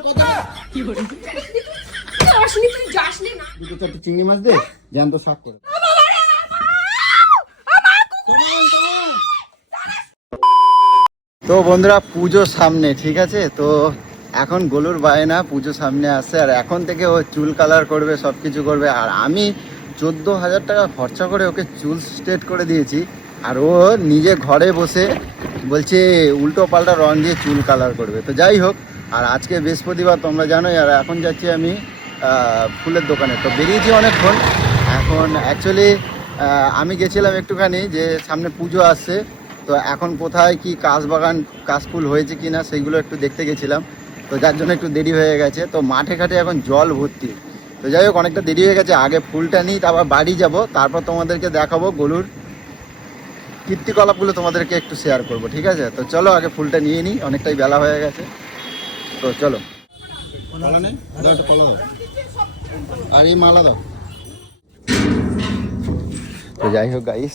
আমার কথা। যাসনি তুই যাসনি না। দুটো চারটে চিংড়ি মাছ দে জ্যান্ত শাক করে তো বন্ধুরা পুজো সামনে ঠিক আছে? তো এখন গোলুর বায়না পুজো সামনে আসছে আর এখন থেকে ও চুল কালার করবে সব কিছু করবে। আর আমি চোদ্দ হাজার টাকা খরচা করে ওকে চুল স্ট্রেট করে দিয়েছি আর ও নিজে ঘরে বসে বলছে উল্টো পাল্টা রং দিয়ে চুল কালার করবে। তো যাই হোক আর আজকে বৃহস্পতিবার তোমরা জানোই, আর এখন যাচ্ছি আমি ফুলের দোকানে। তো বেরিয়েছি অনেকক্ষণ। এখন অ্যাকচুয়ালি আমি গেছিলাম একটুখানি যে সামনে পুজো আসছে। তো এখন কোথায় কি কাশবাগান কাশফুল হয়েছে কি না সেইগুলো একটু দেখতে গেছিলাম। তো যার জন্য একটু দেরি হয়ে গেছে। তো মাঠে ঘাটে এখন জল ভর্তি। তো যাই হোক, অনেকটা দেরি হয়ে গেছে। আগে ফুলটা নিই, তারপর বাড়ি যাব। তারপর তোমাদেরকে দেখাবো গলুর কীর্তিকলাপগুলো তোমাদেরকে একটু শেয়ার করব, ঠিক আছে? তো চলো আগে ফুলটা নিয়ে নিই। অনেকটাই বেলা হয়ে গেছে। তো চলো। আর এই মালা দাও। তো যাই হোক গাইস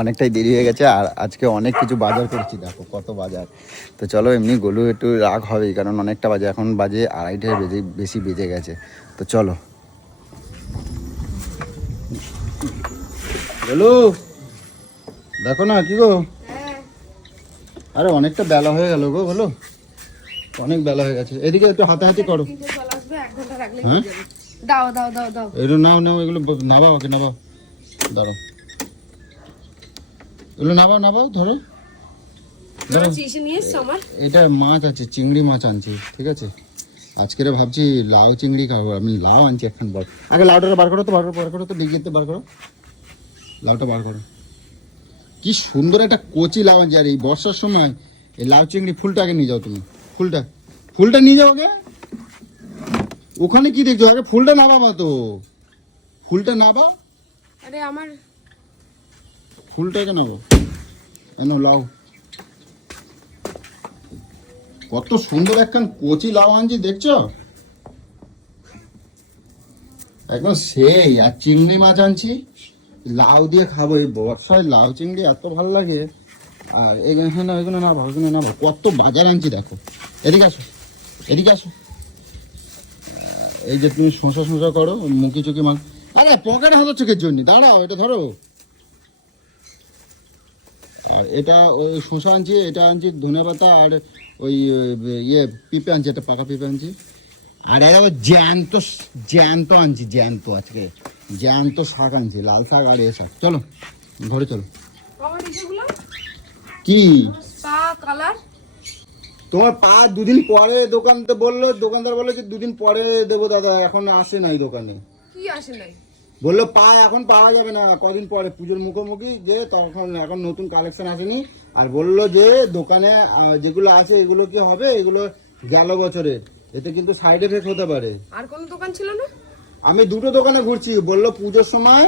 অনেকটাই দেরি হয়ে গেছে আর আজকে অনেক কিছু বাজার করেছি দেখো কত বাজার। তো চলো এমনি গলু একটু রাগ হবেই কারণ অনেকটা বাজে এখন বাজে আড়াইটায় বেজে বেশি বেজে গেছে। তো চলো। গলু দেখো না কি গো? আরে অনেকটা বেলা হয়ে গেল গো বলো অনেক বেলা হয়ে গেছে। এদিকে একটু হাতাহাতি করো। হ্যাঁ? দাও দাও দাও দাও। এগুলো নাও নাও এগুলো নাবাও ওকে নাবাও। দাঁড়াও। এগুলো নাবাও নাবাও ধরো। এটা মাছ আছে চিংড়ি মাছ আনছি ঠিক আছে? আজকে ভাবছি লাউ চিংড়ি খাব আমি লাউ আনছি এখন বল। আগে লাউটা বার করো তো বার করো বার করো তো ডিগিতে বার করো। লাউটা বার করো। কি সুন্দর একটা কচি লাউ আনছি আর এই বর্ষার সময় এই লাউ চিংড়ি ফুলটা আগে নিয়ে যাও তুমি। ফুলটা। ফুলটা নিয়ে যাও আগে। ওখানে কি দেখছ? আগে ফুলটা নাবাবা তো। ফুলটা নাবা। আরে আমার ফুলটাকে নেব এনো লাউ কত সুন্দর একখান কচি লাউ আনছি দেখছ? একদম সেই আর চিংড়ি মাছ আনছি। লাউ দিয়ে খাব। এই বর্ষায় লাউ চিংড়ি এত ভালো লাগে। আর এখানে এখানে না ভালো না ভালো। কত বাজার আনছি দেখো। এদিকে আসো এদিকে আসো। এই যে তুমি শোঁসা শোঁসা করো, মুখি চুকি মাছ আরে, পকেটে হলো চোখের জন্য? দাঁড়াও, এটা ধরো। আর এটা ওই শসা আনছি, এটা আনছি, ধনে পাতা আর ওই ইয়ে পিঁপে আনছি, একটা পাকা পিঁপে আনছি। আর ওই জ্যান্ত জ্যান্ত আনছি, জ্যান্ত আজকে। জ্যান্ত শাক আনছি, লাল শাক আর এ শাক। চলো, ঘরে চলো। কি? পা কালার তোমার পা দুদিন পরে দোকানতে বলল দোকানদার বলল যে দুদিন পরে দেবো দাদা এখন আসে নাই দোকানে। কি আসে নাই? বলল পা এখন পাওয়া যাবে না কদিন পরে পুজোর মুখোমুখি যে তখন এখন নতুন কালেকশন আসেনি। আর বলল যে দোকানে যেগুলো আছে এগুলো কি হবে? এগুলো গেল বছরে। এতে কিন্তু সাইড এফেক্ট হতে পারে। আর কোনো দোকান ছিল না? আমি দুটো দোকানে ঘুরছি। বলল পুজোর সময়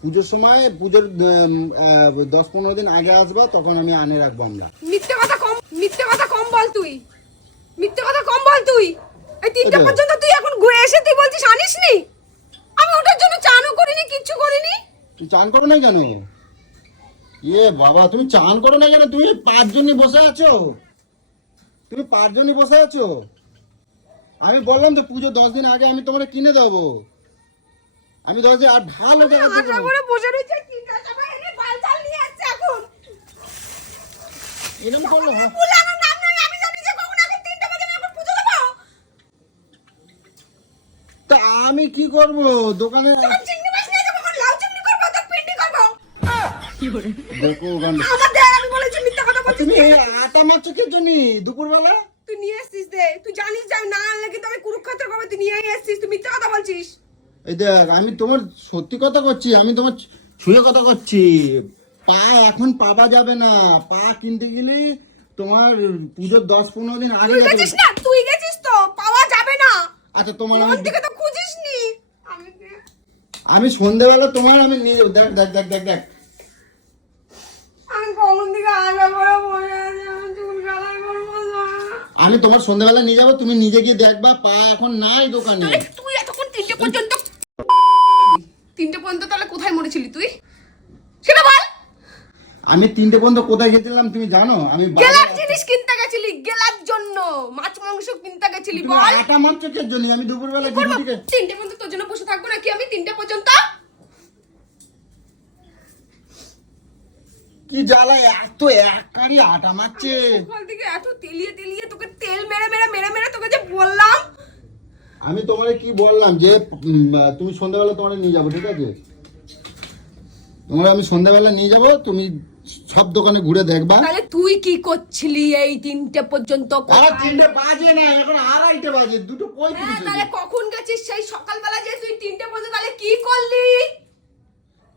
পুজোর সময় পুজোর দশ পনেরো দিন আগে আসবা তখন আমি আনে রাখব আমরা। মিথ্যে কথা কম মিথ্যে কথা কম বল তুই। মিথ্যে কথা কম বল তুই। এই তিনটা। পর্যন্ত তুই এখন ঘুরে এসে তুই বলছিস আনিসনি? আমি ওটার জন্য চানও করিনি কিচ্ছু করিনি। তুই চান করো না কেন? ইয়ে বাবা তুমি চান করো না কেন? তুমি পাঁচজনই বসে আছো। তুমি পাঁচজনই বসে আছো। আমি বললাম তো পুজো দশ দিন আগে আমি তোমার কিনে দেবো। আমি দিন আর ভালো জায়গা করে বসে রয়েছে এরকম করল তা আমি কি করব? দোকানে তুমি আটা মারছো কে জন্য দুপুরবেলা? তুই নিয়ে এসছিস দে। তুই জানিস যে আমি না আনলে কিন্তু আমি কুরুক্ষেত্র করব তুই নিয়ে এসছিস তুই মিথ্যা কথা বলছিস। এই দেখ আমি তোমার সত্যি কথা করছি আমি তোমার ছুঁয়ে কথা করছি। পা এখন পাওয়া যাবে না। পা কিনতে গেলে তোমার পুজোর দশ পনেরো দিন আগে তুই গেছিস না? তুই গেছিস তো? পাওয়া যাবে না। আচ্ছা তোমার মন আমি থেকে তো খুঁজিস নি আমি সন্ধেবেলা তোমার আমি নিয়ে যাব। দেখ দেখ দেখ দেখ দেখ। আমি তোমার সন্ধেবেলা নিয়ে যাব তুমি নিজে গিয়ে দেখবা পা এখন নাই দোকানে। তুই এতক্ষণ তিনটে পর্যন্ত তিনটে পর্যন্ত তাহলে কোথায় মরেছিলি তুই? সেটা বল। আমি তিনটে পর্যন্ত কোথায় গেছিলাম তুমি জানো? আমি গেলার জিনিস কিনতে গেছিলি গেলার জন্য। মাছ মাংস কিনতে গেছিলি বল। আটা মারছো কে জন্য? আমি দুপুরবেলা করব? দিদিকে তিনটে পর্যন্ত তোর জন্য বসে থাকব নাকি আমি তিনটে পর্যন্ত? কি জ্বালা এত এক কারি আটা মারছে। সকাল থেকে এত তেলিয়ে তেলিয়ে তোকে তেল মেরে মেরে মেরে মেরে তোকে যে বললাম। আমি তোমারে কি বললাম যে তুমি সন্ধ্যাবেলা তোমারে নিয়ে যাব ঠিক আছে? তোমার আমি সন্ধ্যাবেলা নিয়ে যাব তুমি সব দোকানে ঘুরে দেখবা। তাহলে তুই কি করছিলি এই তিনটে পর্যন্ত আর? তিনটে বাজে না এখন আড়াইটে বাজে দুটো হ্যাঁ তাহলে কখন গেছিস সেই সকালবেলা যে তুই তিনটে পর্যন্ত তাহলে কি করলি?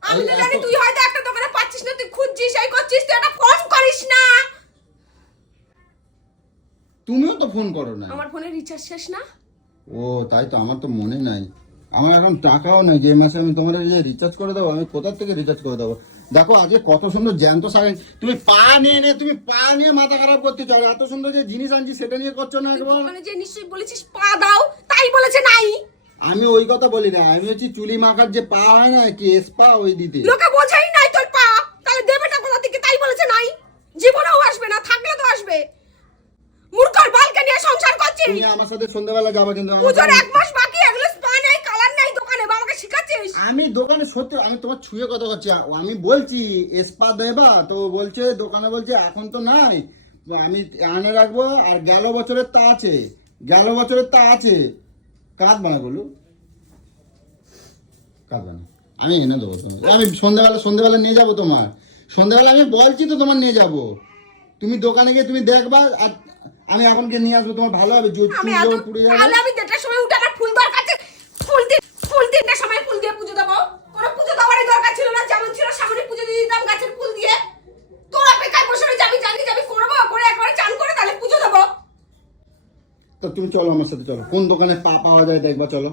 আমি তো জানি তুই হয়তো একটা দোকানে পাচ্ছিস না তুই খুঁজছিস এই করছিস তুই একটা ফোন করিস না। তুমিও তো ফোন করো না। আমার ফোনে রিচার্জ শেষ না? ও তাই তো আমার তো মনে নাই। আমার এখন টাকাও নাই যে মাসে আমি তোমার যে রিচার্জ করে দেবো আমি কোথা থেকে রিচার্জ করে দেবো? দেখো আজকে কত সুন্দর জ্যান্ত শাক তুমি পা নিয়ে নে তুমি পা নিয়ে মাথা খারাপ করতে চাও এত সুন্দর যে জিনিস আনছি সেটা নিয়ে করছ না একবার? দোকানে যে নিশ্চয়ই বলেছিস পা দাও তাই বলেছে নাই। আমি ওই কথা বলি না আমি হচ্ছে চুলি মাখার যে পা হয় না কি স্পা ওই দিতে। লোকে বোঝাই নাই তোর পা তাহলে দেবেটা কোথা থেকে তাই বলেছে নাই। জীবনেও আসবে মূর্খর বালকে নিয়ে সংসার করছিস? তুমি আমার সাথে সন্ধ্যাবেলা যাবে কিন্তু আমি- পুজোর এক মাস বাকি এগুলো স্পা নেই কালার নেই দোকানে বা আমাকে শিখাচ্ছিস? আমি দোকানে সত্যি আমি তোমার ছুঁয়ে কথা করছি আমি বলছি স্পা দেবা তো বলছে দোকানে বলছে এখন তো নাই। আমি আনে রাখব আর গেল বছরের তা আছে গেল বছরের তা আছে। কাঁদবা না বলু কাঁদবা না আমি এনে দেবো তুমি আমি সন্ধ্যাবেলা সন্ধ্যাবেলা নিয়ে যাব তোমার। সন্ধ্যাবেলা আমি বলছি তো তোমার নিয়ে যাব। তুমি দোকানে গিয়ে তুমি দেখবা আর আমি এখন গিয়ে নিয়ে আসব তোমার ভালো হবে যে আমি এত পুড়ে যাবে। তাহলে আমি দেড়টার সময় উঠে আমার ফুল দরকার আছে ফুল দিয়ে ফুল তিনটার সময় ফুল দিয়ে পুজো দেবো। কোনো পুজো দেওয়ারই দরকার ছিল না যেমন ছিল সামনে পুজো দিয়ে দিতাম গাছের ফুল দিয়ে। তোর অপেক্ষায় বসে আমি জানি যে আমি করব করে একবারে চান করে তাহলে পুজো দেবো। তো তুমি চলো আমার সাথে চলো। কোন দোকানে পা পাওয়া যায় দেখবা চলো।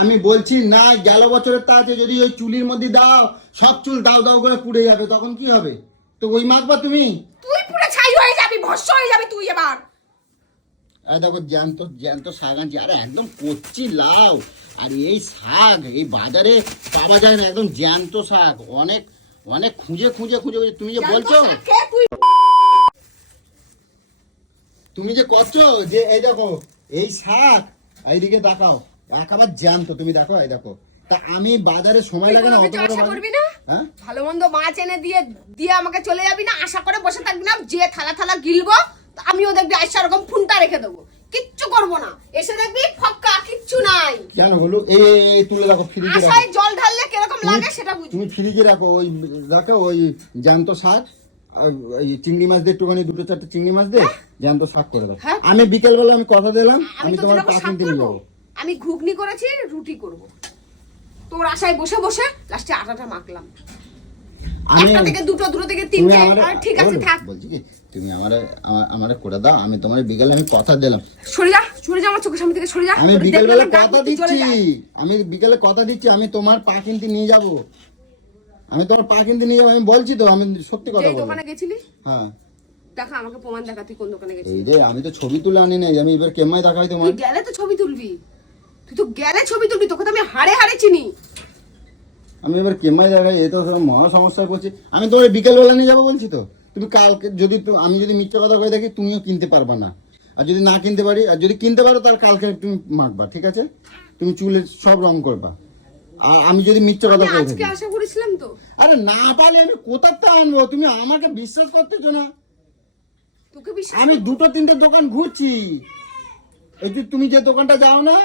আমি বলছি না গেল বছরের তা আছে যদি ওই চুলির মধ্যে দাও সব চুল দাও দাও করে পুড়ে যাবে তখন কি হবে? তো ওই মাখবা তুমি? তুই পুরো ছাই হয়ে যাবি ভস্য হয়ে যাবি তুই এবার। আর দেখো জ্যান্ত জ্যান্ত শাক আনছি। আরে একদম কচ্ছি লাউ। আর এই শাক এই বাজারে পাওয়া যায় না একদম জ্যান্ত শাক। অনেক অনেক খুঁজে খুঁজে খুঁজে খুঁজে- তুমি যে বলছো? তুমি যে করছ যে এই দেখো এই শাক এইদিকে দেখাও। একেবারে জ্যান্ত তুমি দেখো এই দেখো। তা আমি বাজারে সময় লাগে না অত বড় হ্যাঁ? ভালো মন্দ মাছ এনে দিয়ে দিয়ে আমাকে চলে যাবি না? আশা করে বসে থাকবি না? যে থালা থালা গিলবো আমিও দেখবি আইসা এরকম ফোনটা রেখে দেবো। কিচ্ছু করব না। এসে দেখবি ফক্কা কিচ্ছু নাই। কেন বলো এই তুলে রাখো ফ্রিজে রাখো। আশায় জল ঢাললে কীরকম লাগে সেটা বুঝবি তুমি ফ্রিজে রাখো ওই রাখো ওই জ্যান্ত শাক এই চিংড়ি মাছ দিয়ে একটুখানি দুটো চারটে চিংড়ি মাছ দিয়ে জ্যান্ত শাক করে দাও। হ্যাঁ? আমি বিকেল বেলা আমি কথা দিলাম আমি তোমার নিয়ে করব যাব। আমি ঘুগনি করেছি রুটি করব। তোর আশায় বসে বসে লাস্টে আটাটা মাখলাম। একটা থেকে দুটো দুটো থেকে তিনটে ঠিক আছে থাক। বলছি কি তুমি আমারে আমারে করে দাও আমি তোমার বিকেলে আমি কথা দিলাম। সরে যা সরে যা আমার চোখের সামনে থেকে সরে যা। আমি কথা দিচ্ছি। আমি বিকেলে কথা দিচ্ছি আমি তোমার পা কিনতে নিয়ে যাব। আমি তোমার পা কিনতে নিয়ে যাব আমি বলছি তো আমি সত্যি কথা বলব। দোকানে গেছিলি? হ্যাঁ। দেখা আমাকে প্রমাণ দেখা তুই কোন দোকানে গেছিলি? এই যে আমি তো ছবি তুলে আনি নাই আমি এবার কেমাই দেখাই তোমার তুই গেলে তো ছবি তুলবি। তুই তো গেলে ছবি তুলবি তোকে তো আমি হাড়ে হাড়ে চিনি। আমি এবার কেমাই দেখাই? এই তো মহা সমস্যায় পড়ছি। আমি তোমার বিকেল বেলা নিয়ে যাব বলছি তো? তুমি কালকে যদি আমি যদি মিথ্যা কথা কয়ে থাকি তুমিও কিনতে পারবা না। আর যদি না কিনতে পারি আর যদি কিনতে পারো তাহলে কালকে তুমি মাখবা ঠিক আছে? তুমি চুলের সব রং করবা। আর আমি যদি মিথ্যা কথা কয়ে আজকে থাকি আশা করেছিলাম তো। আরে না পারলে আমি কোথাতে আনব? তুমি আমাকে বিশ্বাস করতেছো না। তোকে বিশ্বাস আমি দুটো তিনটে দোকান ঘুরছি। এই যে তুমি যে দোকানটা যাও না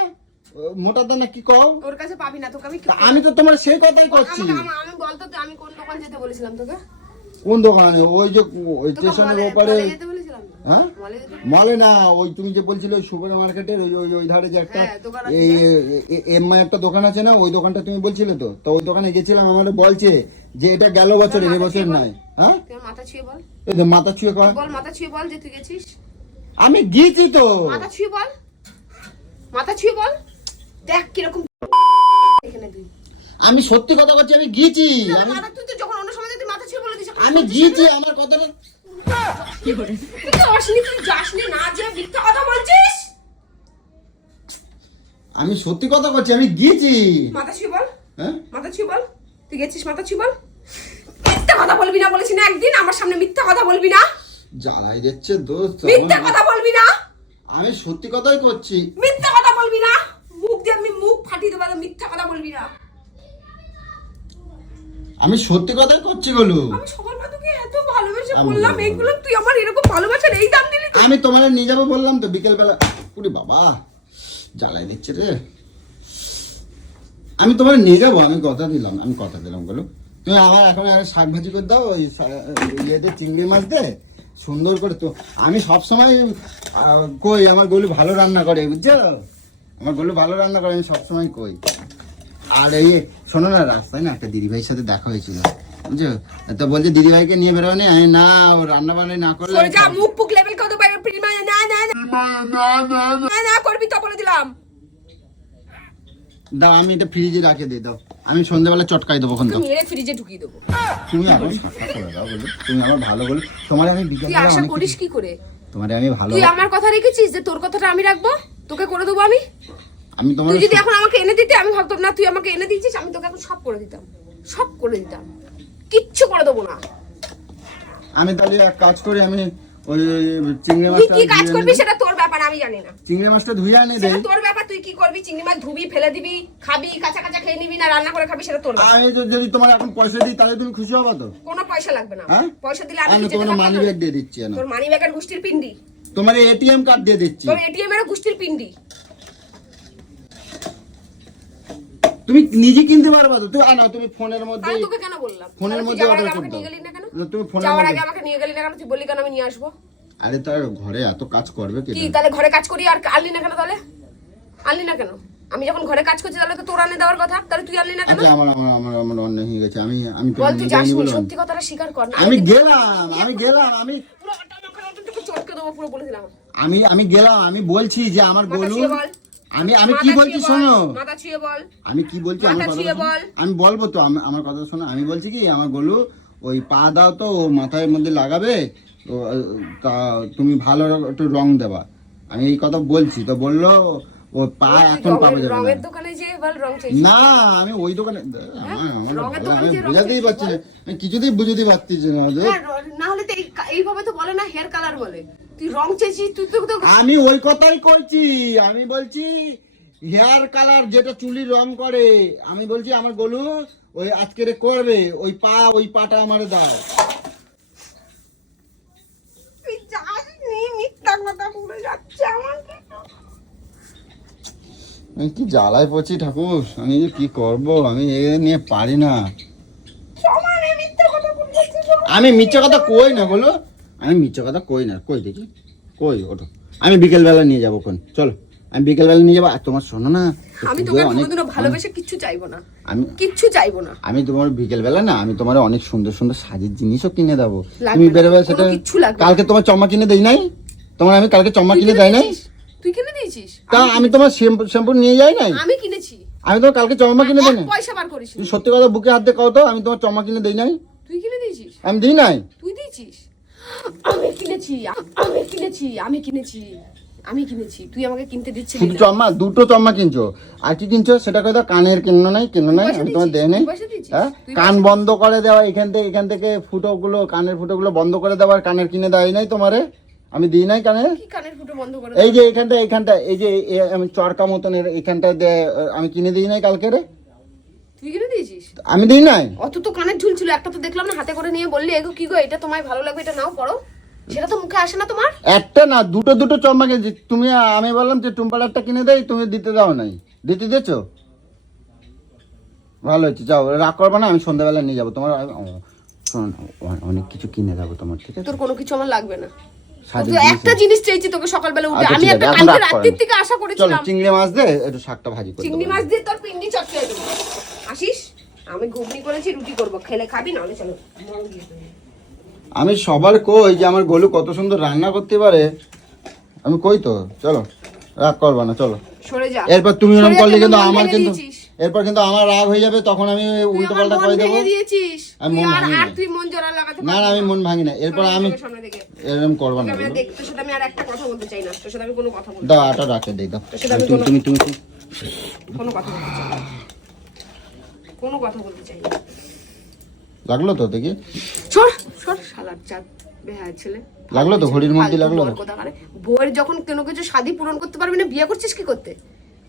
মোটা দানা কি কও? তোর কাছে পাবি না তোকে আমি আমি তো তোমার সেই কথাই করছি। আমি বলতো তো আমি কোন দোকান যেতে বলেছিলাম তোকে? কোন দোকানে? ওই যে ওই স্টেশনের ওপারে মলে? হ্যাঁ? মলে না ওই তুমি যে বলছিলে ওই সুপার মার্কেটের ওই ওই ওই ধারে যে একটা হ্যাঁ, এই এমআই একটা দোকান আছে না ওই দোকানটা তুমি বলছিলে তো। তো ওই দোকানে গেছিলাম আমাদের বলছে যে এটা গেল বছর এবছর ছুঁয়ে বল। নাই হ্যাঁ? মাথা ছুঁয়ে বল। এই মাথা ছুঁয়ে কয় বল মাথা ছুঁয়ে বল যে তুই গেছিস। আমি গিয়েছি তো। মাথা ছুঁয়ে বল। মাথা ছুঁয়ে বল। দেখ কীরকম এখানে তুই। আমি সত্যি কথা বলছি আমি গিয়েছি। আমি মাথা তুই তো যখন অন্য সময় তুই মাথা ছুঁয়ে বলে দিস আমি গিয়েছি আমার কথাটা কি করে? তুই তো তুই যাসনি না যে মিথ্যা কথা বলছিস। আমি সত্যি কথা বলছি আমি গিয়েছি। মাথা বল। হ্যাঁ? মাথা বল। তুই গেছিস মাথা ছুঁয়ে বল। মিথ্যা কথা বলবি না বলেছি না একদিন আমার সামনে মিথ্যা কথা বলবি না। জ্বালাই দিচ্ছে দোস্ত মিথ্যা কথা বলবি না। আমি সত্যি কথাই করছি মিথ্যা কথা বলবি না। আমি মুখ দেবো মিথ্যা কথা বলবি না। আমি সত্যি কথাই করছি গলু আমি তোকে এত ভালোবেসে বললাম এইগুলো তুই আমার এরকম ভালোবাসার এই দাম দিলি আমি তোমার নিয়ে যাব বললাম তো বিকেল বেলা পুরি বাবা জ্বালাই দিচ্ছে রে। আমি তোমার নিয়ে যাব আমি কথা দিলাম আমি কথা দিলাম বলো। তুমি আমার এখন শাক ভাজি করে দাও ওই ইয়েতে চিংড়ি মাছ দে সুন্দর করে তো আমি সবসময় কই আমার গলু ভালো রান্না করে বুঝছ? আমার গলু ভালো রান্না করে আমি সব সময় কই। আর এই শোনো না রাস্তায় না একটা দিদিভাইয়ের সাথে দেখা হয়েছিল বুঝছ? তো বলছে দিদিভাইকে নিয়ে বেরোনি? আমি না ও রান্না বান্না না করলে মুখ পুক লেভেল কত না না না না না করবি তো বলে দিলাম। দাও আমি এটা ফ্রিজে রাখে দিই দাও। আমি সন্ধ্যাবেলা চটকাই দেবো মেরে ফ্রিজে ঢুকিয়ে দেবো। তুমি সাক্ষা করে দাও বলো। তুমি আমার ভালো বলো। তোমার আমি বিকেল আশা করিস কি করে? তোমার আমি ভালো তুই আমার কথা রেখেছিস যে তোর কথাটা আমি রাখব? তোকে করে দেবো আমি? আমি তোমার তুই যদি এখন আমাকে এনে দিতে আমি ভাবতাম না তুই আমাকে এনে দিচ্ছিস আমি তোকে এখন সব করে দিতাম। সব করে দিতাম। কিচ্ছু করে দেবো না। আমি তাহলে এক কাজ করি আমি ওই চিংড়ি মাছটা কি কাজ করবি সেটা তোর ব্যাপার আমি জানি না। চিংড়ি মাছটা ধুয়ে এনে সেটা তোর ব্যাপার তুই কি করবি? চিংড়ি মাছ ধুবি ফেলে দিবি খাবি কাঁচা কাঁচা খেয়ে নিবি না রান্না করে খাবি সেটা তোর ব্যাপার। আমি তো যদি তোমার এখন পয়সা দিই তাহলে তুমি খুশি হবা তো? কোনো পয়সা লাগবে না। হ্যাঁ? পয়সা দিলে আমি আমি তোমার মানি ব্যাগ দিয়ে দিচ্ছি না তোর মানি ব্যাগের গুষ্টির পিন্ডি। তোমার এটিএম কার্ড দিয়ে দিচ্ছি। তোর এটিএম এর গুষ্টির পিন্ডি। তুমি নিজে কিনতে পারবা তো? তুমি আনো তুমি ফোনের মধ্যে তাহলে তোকে কেন বললাম? ফোনের মধ্যে order আগে করে দাও। নিয়ে গেলি না কেন? তুমি ফোনের যাওয়ার আগে আমাকে নিয়ে গেলি না কেন? তুই বললি কেন আমি নিয়ে আসব? আরে তার ঘরে এত কাজ করবে কি তাহলে ঘরে কাজ করি আর আনলি না কেন তাহলে? আনলি না কেন? আমি যখন ঘরে কাজ করছি তাহলে তো তোর আনে দেওয়ার কথা। তাহলে তুই আনলি না কেন? আচ্ছা আমার আমার আমার আমার অন্য হয়ে গেছে। আমি আমি বল তুই যাস যাইনি সত্যি কথাটা স্বীকার কর। না আমি গেলাম আমি গেলাম আমি পুরো বলে দিলাম। আমি আমি গেলাম আমি বলছি যে আমার গলু। আমি আমি কি বলছি শোনো বল, মাথা ছুঁয়ে বল। আমি কি বলছি আমার কথা শোনো। আমি বলব তো আমার কথা শোনো। আমি বলছি কি আমার গলু ওই পা দাও তো ও মাথার মধ্যে লাগাবে তো তা তুমি ভালো একটু রং দেবা। আমি এই কথা বলছি তো বলল ও পা এখন পাবে যাবে না। রঙের দোকানে যে বল রং চাই না আমি ওই দোকানে রঙের দোকানে আমি যে বোঝাতেই পারছি না। আমি কিছুতেই বুঝতে পারছি না। হ্যাঁ, না হলে তো এইভাবে তো বলে না হেয়ার কালার বলে। তুই রং চেয়েছিস তুই তো তো আমি ওই কথাই কইছি। আমি বলছি হেয়ার কালার যেটা চুলি রং করে আমি বলছি আমার গলু ওই আজকে রে করবে ওই পা ওই পাটা আমার দাও। আমি কি জ্বালায় পড়ছি ঠাকুর? আমি যে কি করব? আমি এ নিয়ে পারি না। সমানে। আমি মিথ্যে কথা কই না বলো আমি মিথ্যে কথা কই না কই দেখি কই ওঠো। আমি বিকেল বেলা নিয়ে যাব কোন চলো। আমি বিকেল বেলা নিয়ে যাব আর তোমার শোনো না আমি অনেক- কোনোদিনও ভালোবেসে কিচ্ছু চাইব না। আমি কিচ্ছু চাইব না। আমি তোমার বিকেল বেলা না আমি তোমার অনেক সুন্দর সুন্দর সাজের জিনিসও কিনে দেবো। তুমি বেরোবে সেটা। কালকে তোমার চম্মা কিনে দেই নাই? তোমার আমি কালকে চম্মা কিনে দেয় নাই? তুই কিনে দিয়েছিস? তা আমি তোমার শ্যাম্পু শ্যাম্পু নিয়ে যাই নাই? আমি কিনেছি। আমি তোমার কালকে চম্মা কিনে দেই নাই? পয়সা বার করিস সত্যি কথা বুকে হাত দিয়ে কও তো আমি তোমার চম্মা কিনে দেই নাই? তুই কিনে দিয়েছিস? আমি দিই নাই? তুই দিয়েছিস? আমি কিনেছি আমি কিনেছি আমি কিনেছি আমি কিনেছি। তুই আমাকে কিনতে দিচ্ছিলি শুধু চম্মা দুটো চম্মা কিনছো। আর কি কিনছো সেটা দাও কানের কিনো নাই কিনো নাই আমি তোমার? দেয় নাই? হ্যাঁ? কান বন্ধ করে দেওয়া এখান থেকে এখান থেকে ফুটোগুলো কানের ফুটোগুলো বন্ধ করে দেওয়ার কানের কিনে দেয় নাই তোমারে। আমি দিই নাই কানের। কানের ফুটো বন্ধ করে এই যে এখানটা এখানটা এই যে আমি চরকা মতন এখানটা আমি কিনে দিই নাই কালকে রে তুই কিনে দিয়েছিস? আমি দিই নাই। অত তো কানের ঝুল ছিল একটা তো দেখলাম না হাতে করে নিয়ে বললি এগো কি গো এটা তোমায় ভালো লাগবে এটা নাও পড়ো। সেটা তো মুখে আসে না তোমার? একটা না দুটো দুটো তুমি আমি বললাম যে একটা কিনে দেই তুমি দিতে দাও নাই। দিতে দিয়েছ? ভালো হয়েছে যাও রাগ করবে না আমি সন্ধ্যাবেলা নিয়ে যাব। তোমার শোনো অনেক কিছু কিনে দেবো তোমার ঠিক আছে? তোর কোনো কিছু আমার লাগবে না। একটা জিনিস চেয়েছি তোকে সকালবেলা উঠে। আচ্ছা, আমি একটা কালকে রাত্রির থেকে আশা করেছিলাম। চিংড়ি মাছ দিয়ে একটু শাকটা ভাজি করে চিংড়ি মাছ দিয়ে তোর পিন্ডি চটকে দেবো। আসিস? আমি ঘুগনি করেছি রুটি করব। খেলে খাবি নাহলে চলো। আমি সবার কই যে আমার গোলু কত সুন্দর রান্না করতে পারে? আমি কই তো? চলো রাগ করবা না চলো। সরে যা। এরপর তুমি যা, করলে কিন্তু আমার কিন্তু এরপর কিন্তু আমার রাগ হয়ে যাবে তখন আমি উল্টো পাল্টা করে দেবো। আমি মন ভাঙি না। তুই মন জোড়া লাগাতে না না আমি মন ভাঙি না। এরপর আমি এরকম করবা না তোকে আমি দেখ- তোর সাথে আমি আর একটা কথা বলতে চাই না। তোর সাথে আমি কোনো কথা বলতে দাও আটা রাখে দেই দাও। তুমি তুমি তুমি তুমি- কোনো কথা বলতে চাই না। কোনো কথা বলতে চাই না। লাগল তো দেখি। সর সর শালার চাঁদ বেহায় ছেলে। লাগল তো ঘড়ির মধ্যে লাগল বর বউয়ের যখন কোনো কিছু স্বাদই পূরণ করতে পারবি না বিয়ে করছিস কি করতে?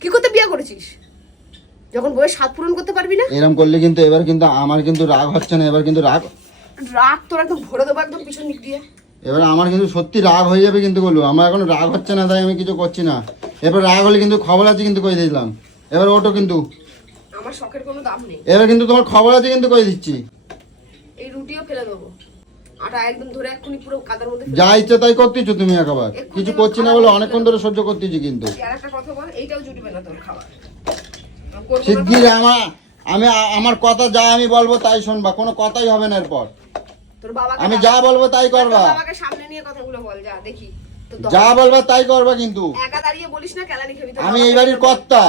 কি করতে বিয়ে করেছিস? যখন বউয়ের স্বাদ পূরণ করতে পারবি না? এরম করলে কিন্তু এবার কিন্তু আমার কিন্তু রাগ হচ্ছে না এবার কিন্তু রাগ। রাগ তোর একদম ভরে দেবো একদম পিছন দিক দিয়ে। এবার আমার কিন্তু সত্যি রাগ হয়ে যাবে কিন্তু বলব আমার এখন রাগ হচ্ছে না তাই আমি কিছু করছি না। এবার রাগ হলে কিন্তু খবর আছে কিন্তু কই দিলাম এবার ওটো কিন্তু। আমার শখের কোনো দাম নেই। এবার কিন্তু তোমার খবর আছে কিন্তু কই দিচ্ছি? এই রুটিও ফেলে দেবো। আটা একদম ধরে এক্ষুনি পুরো কাদার মধ্যে যা ইচ্ছে তাই করতেছো তুমি একেবারে। কিছু করছি না বলে অনেকক্ষণ ধরে সহ্য করতেছি কিন্তু। আর একটা কথা বল এইটাও জুটবে না তোর খাবার। শিগগির আমার আমি আমার কথা যা আমি বলব তাই শুনবা কোনো কথাই হবে না এরপর। তোর বাবাকে আমি যা বলব তাই করবা। বাবাকে সামনে নিয়ে কথাগুলো বল যা দেখি। যা বলবা তাই করবা কিন্তু। একা দাঁড়িয়ে বলিস না কেলানি খেবি আমি এই বাড়ির কর্তা।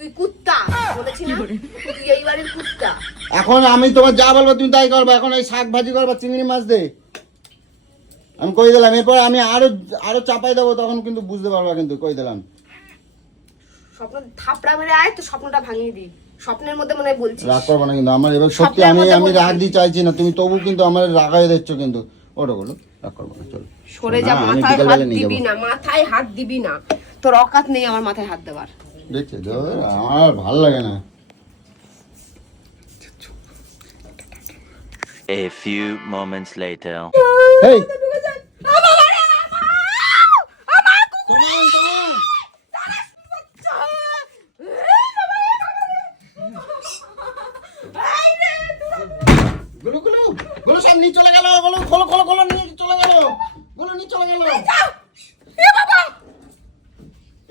তুই কুত্তা বলেছি না? তুই এই বাড়ির কুত্তা। এখন আমি তোমার যা বলব তুমি তাই করবা। এখন এই শাক ভাজি করবা চিংড়ি মাছ দে। আমি কই দিলাম? এরপর আমি আরও আরও চাপাই দেবো তখন কিন্তু বুঝতে পারবা কিন্তু কই দিলাম। স্বপ্ন থাপড়া মেরে আয় তো স্বপ্নটা ভাঙিয়ে দি স্বপ্নের মধ্যে মনে বলছিস। রাগ করব না কিন্তু আমার। এবার সত্যি আমি আমি রাগ দিতে চাইছি না। তুমি তবু কিন্তু আমার রাগাই দিচ্ছ কিন্তু। ওটা বলো রাগ করব না চলো। সরে যা মাথায় হাত দিবি না মাথায় হাত দিবি না। তোর অকাত নেই আমার মাথায় হাত দেওয়ার। দেখছি আমার ভালো লাগে না। A few moments later. এই গুলো গুলো গুলো সব নিয়ে চলে গেলগুলো খোলো খোলো খোলো নিয়ে চলে গেলগুলো নিয়ে চলে গেল।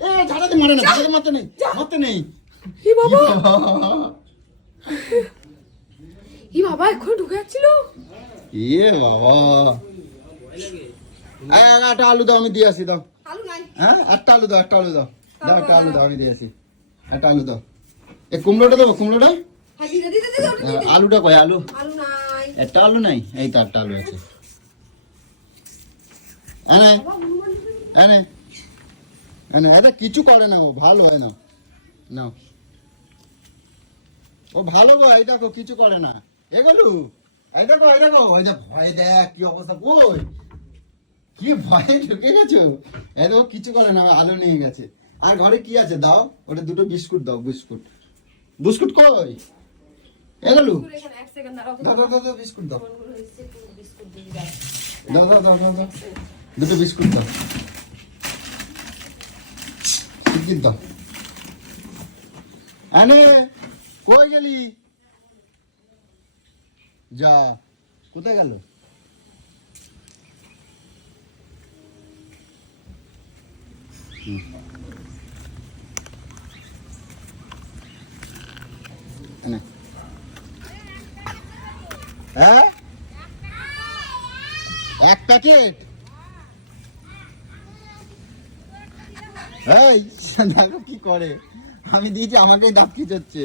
এ ঝাড়াতে মারে না ঝাড়াতে মারতে নেই মারতে নেই। ই বাবা! ই বাবা। এখন ঢুকে যাচ্ছিল? ইয়ে বাবা। একটা আলু দাও আমি দিয়ে আসি দাও। আলু নাই। হ্যাঁ একটা আলু দাও একটা আলু দাও। দাও একটা আলু দাও। আমি দিয়ে আসি। একটা আলু দাও। এ কুমড়োটা দেবো কুমড়োটা? হ্যাঁ। আলুটা কয় আলু? আলু নাই। একটা আলু নাই? এই তো একটা আলু আছে। এনে এনে। এনে এটা কিছু করে না ও ভালো হয় না। নাও। ও ভালো গো এই দেখো কিছু করে না। এগুলো এই দেখো এই দেখো ওই যে ভয় দেখ কি অবস্থা বই কি ভয়ে ঢুকে গেছো? এই দেখো কিছু করে না আলো নিয়ে গেছে। আর ঘরে কি আছে দাও ওটা দুটো বিস্কুট দাও বিস্কুট। বিস্কুট কই? এগুলো দাঁড়াও তো। দাও দাও বিস্কুট। দাও দাও দাও দাও দাও। দুটো বিস্কুট দাও। দাও আনে কই গেলি? যা কোথায় গেল? হ্যাঁ? এক প্যাকেট? এই দেখো কি করে? আমি দিয়েছি আমাকেই দাঁত খিচাচ্ছে